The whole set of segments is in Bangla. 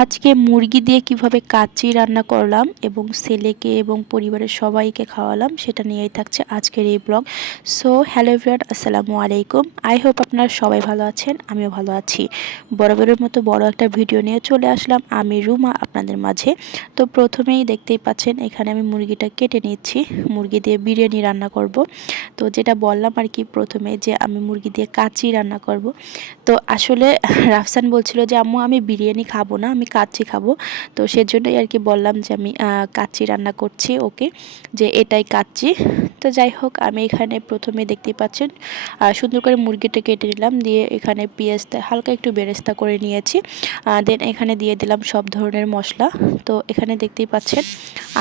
আজকে মুরগি দিয়ে কীভাবে কাচ্চি রান্না করলাম এবং ছেলেকে এবং পরিবারের সবাইকে খাওয়ালাম, সেটা নিয়েই থাকছে আজকের এই ব্লগ। সো হ্যালো এভরিওয়ান আসসালামু আলাইকুম। আই হোপ আপনারা সবাই ভালো আছেন, আমিও ভালো আছি। বরাবরের মতো বড় একটা ভিডিও নিয়ে চলে আসলাম, আমি রুমা আপনাদের মাঝে। তো প্রথমেই দেখতেই পাচ্ছেন, এখানে আমি মুরগিটা কেটে নিচ্ছি, মুরগি দিয়ে বিরিয়ানি রান্না করব। তো যেটা বললাম আর কি প্রথমে যে আমি মুরগি দিয়ে কাচ্চি রান্না করব। তো আসলে রাফসান বলছিল যে, আম্মু, আমি বিরিয়ানি খাব না। আমি কাচ্চি খাব। তো সেজন্যই আর কি বললাম যে আমি কাচ্চি রান্না করছি ওকে, যে এটাই কাচ্চি। তো যাই হোক, আমি এখানে প্রথমে দেখতে পাচ্ছেন সুন্দর করে মুরগিটা কেটে নিলাম, দিয়ে এখানে পেঁয়াজটা হালকা একটু বেরেস্তা করে নিয়েছি দেন এখানে দিয়ে দিলাম সব ধরনের মশলা। তো এখানে দেখতেই পাচ্ছেন,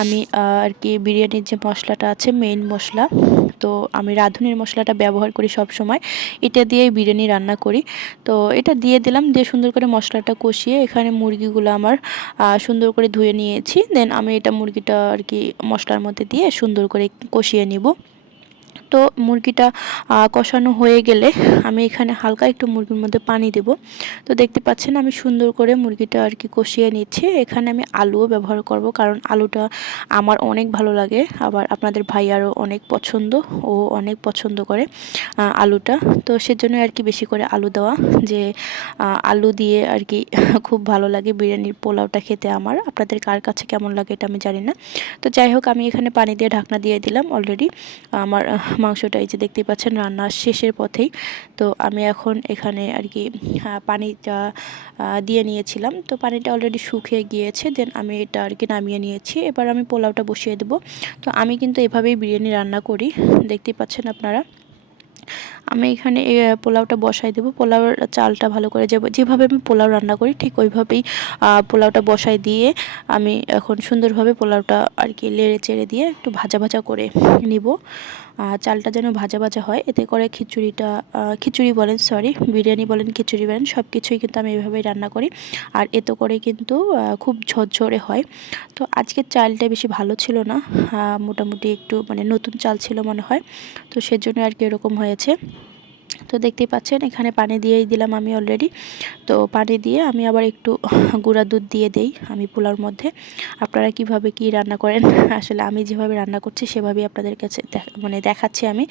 আমি আর কি বিরিয়ানির যে মশলাটা আছে মেইন মশলা তো আমি রাঁধুনির মশলাটা ব্যবহার করি সব সময়। এটা দিয়েই বিরিয়ানি রান্না করি। তো এটা দিয়ে দিলাম, দিয়ে সুন্দর করে মশলাটা কষিয়ে এখানে মুরগিগুলো আমার সুন্দর করে ধুয়ে নিয়েছি। দেন আমি এটা মুরগিটা আর কি মশলার মধ্যে দিয়ে সুন্দর করে কষিয়ে নিব। তো মুরগিটা কষানো হয়ে গেলে আমি এখানে হালকা একটু মুরগির মধ্যে পানি দেব। তো দেখতে পাচ্ছেন আমি সুন্দর করে মুরগিটা আর কি কষিয়ে নিচ্ছি। এখানে আমি আলুও ব্যবহার করব কারণ আলুটা আমার অনেক ভালো লাগে। আবার আপনাদের ভাইয়ারও অনেক পছন্দ, ও অনেক পছন্দ করে আলুটা। তো সেজন্য আর কি বেশি করে আলু দেওয়া যে আলু দিয়ে আর কি খুব ভালো লাগে বিরিয়ানির পোলাওটা খেতে আমার। আপনাদের কার কাছে কেমন লাগে এটা আমি জানি না। তো যাই হোক, আমি এখানে পানি দিয়ে ঢাকনা দিয়ে দিলাম অলরেডি আমার মাংসটা এই যে দেখতেই পাচ্ছেন রান্নার শেষের পথেই। তো আমি এখন এখানে আর কি পানিটা দিয়ে নিয়েছিলাম। তো পানিটা অলরেডি শুকিয়ে গিয়েছে দেন আমি এটা আর কি নামিয়ে নিয়েছি। এবার আমি পোলাওটা বসিয়ে দেবো। তো আমি কিন্তু এভাবেই বিরিয়ানি রান্না করি, দেখতেই পাচ্ছেন আপনারা। আমি এখানে পোলাওটা বসাই দেবো। পোলাওর চালটা ভালো করে যেভাবে আমি পোলাও রান্না করি, ঠিক ওইভাবেই পোলাওটা বসাই দিয়ে আমি এখন সুন্দরভাবে পোলাওটা আর কি লেড়ে চেড়ে দিয়ে একটু ভাজা ভাজা করে নিব। চালটা যেন ভাজা ভাজা হয়। এতে করে খিচুড়িটা খিচুড়ি বলেন, সরি, বিরিয়ানি বলেন, খিচুড়ি বলেন সব কিছুই কিন্তু আমি এভাবেই রান্না করি। আর এতে করে কিন্তু খুব ঝরঝরে হয়। তো আজকের চালটা বেশি ভালো ছিল না। মোটামুটি একটু মানে নতুন চাল ছিল মনে হয়। তো সেজন্য আর কি এরকম হয়েছে। তো দেখতেই পাচ্ছেন, এখানে পানি দিয়েই দিলাম আমি অলরেডি তো পানি দিয়ে আমি আবার একটু গুঁড়া দুধ দিয়ে দেই আমি পোলার মধ্যে। আপনারা কীভাবে কি রান্না করেন? আসলে আমি যেভাবে রান্না করছি সেভাবেই আপনাদের কাছে মানে দেখাচ্ছি আমি।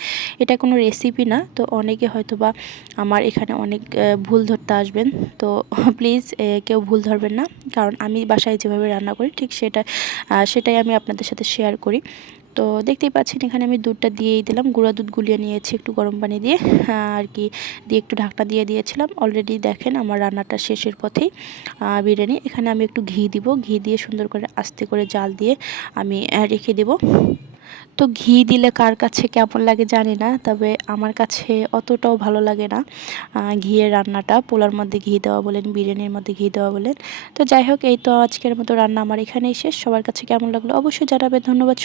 এটা কোনো রেসিপি না, তো অনেকে হয়তো বা আমার এখানে অনেক ভুল ধরতে আসবেন। তো প্লিজ কেউ ভুল ধরবেন না। কারণ আমি বাসায় যেভাবে রান্না করি ঠিক সেটা সেটাই আমি আপনাদের সাথে শেয়ার করি। তো দেখতেই পাচ্ছেন, এখানে আমি দুধটা দিয়েই দিলাম। গুঁড়া দুধ গুলিয়ে নিয়েছি একটু গরম পানি দিয়ে। আর কি, দিয়ে একটু ঢাকনা দিয়ে দিয়েছিলাম। অলরেডি দেখেন আমার রান্নাটা শেষের পথেই বিরিয়ানি। এখানে আমি একটু ঘি দিব। ঘি দিয়ে সুন্দর করে আস্তে করে জাল দিয়ে আমি রেখে দেব। তো ঘি দিলে কার কাছে কেমন লাগে জানি না, তবে আমার কাছে অতটাও ভালো লাগে না ঘিয়ের রান্নাটা। পোলার মধ্যে ঘি দেওয়া বলেন, বিরিয়ানির মধ্যে ঘি দেওয়া বলেন। তো যাই হোক, এই তো আজকের মতো রান্না আমার এখানেই শেষ। সবার কাছে কেমন লাগল অবশ্যই জানাবে ধন্যবাদ